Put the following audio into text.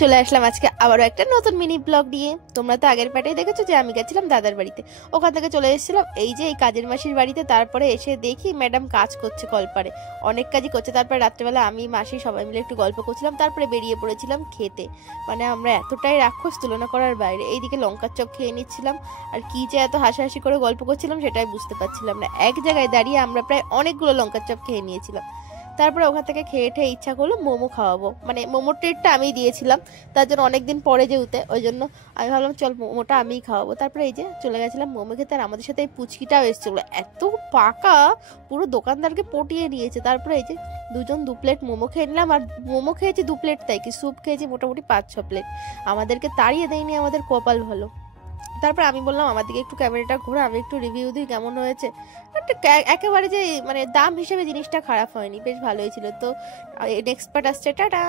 চলে আসলাম আজকে আবারও একটা নতুন মিনি ব্লগ নিয়ে। তোমরা তো আগের পার্টেই দেখেছো যে আমি গেছিলাম দাদার বাড়িতে, ওখান থেকে চলে এসেছিলাম এই যে এই কাজের মাসির বাড়িতে। তারপরে এসে দেখি ম্যাডাম কাজ করছে কলপারে, অনেক কাজই করছে। তারপরে রাত্রেবেলা আমি মাসি সবাই মিলে একটু গল্প করছিলাম, তারপরে বেরিয়ে পড়েছিলাম খেতে। মানে আমরা এতটাই রাক্ষস তুলনা করার বাইরে। এইদিকে লঙ্কার চপ খেয়ে নিচ্ছিলাম, আর কি যে এত হাসাহাসি করে গল্প করছিলাম সেটাই বুঝতে পারছিলাম না। এক জায়গায় দাঁড়িয়ে আমরা প্রায় অনেকগুলো লঙ্কার চপ খেয়ে নিয়েছিলাম। তারপরে ওখান থেকে খেয়ে ঠেয়ে ইচ্ছা করলো মোমো খাওয়াবো, মানে মোমোর ট্রিটটা আমিই দিয়েছিলাম, তার জন্য অনেকদিন পরে যেহেতু ওই জন্য আমি ভাবলাম চল মোমোটা আমিই খাওয়াবো। তারপরে এই যে চলে গেছিলাম মোমো খেতে, আর আমাদের সাথে এই পুচকিটাও এসেছিলো, এত পাকা, পুরো দোকানদারকে পটিয়ে নিয়েছে। তারপরে এই যে দুজন 2 প্লেট মোমো খেয়ে নিলাম, আর মোমো খেয়েছি 2 প্লেট, তাই কি স্যুপ খেয়েছি মোটামুটি 5-6 প্লেট। আমাদেরকে তাড়িয়ে দেয়নি, আমাদের কপাল ভালো। তারপর আমি বললাম আমার দিকে একটু ক্যামেরাটা ঘোরা, আমি একটু রিভিউ দিই কেমন হয়েছে। একেবারে যে মানে দাম হিসেবে জিনিসটা খারাপ হয়নি, বেশ ভালোই ছিল। তো নেক্সট পার্ট আসছে, টাটা।